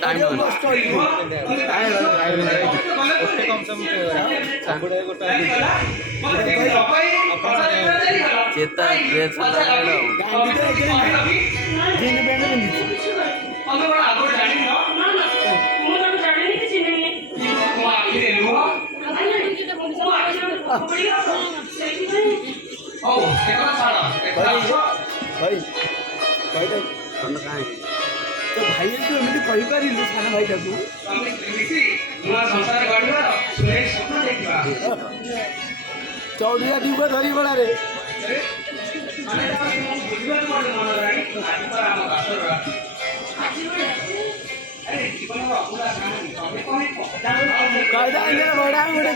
टाइम चेता ड्रेस भाई तू एमती कहीपर सान भाई टाकू चौड़िया डूब धरी बड़ा रे बड़ा गोटे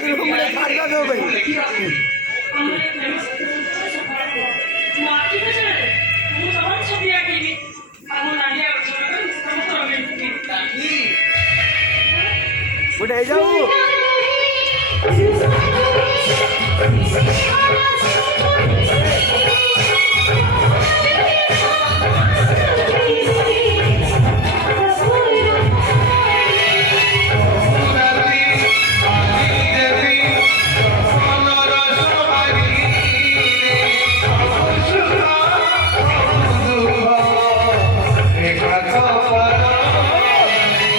दो भाई गोटे जाऊ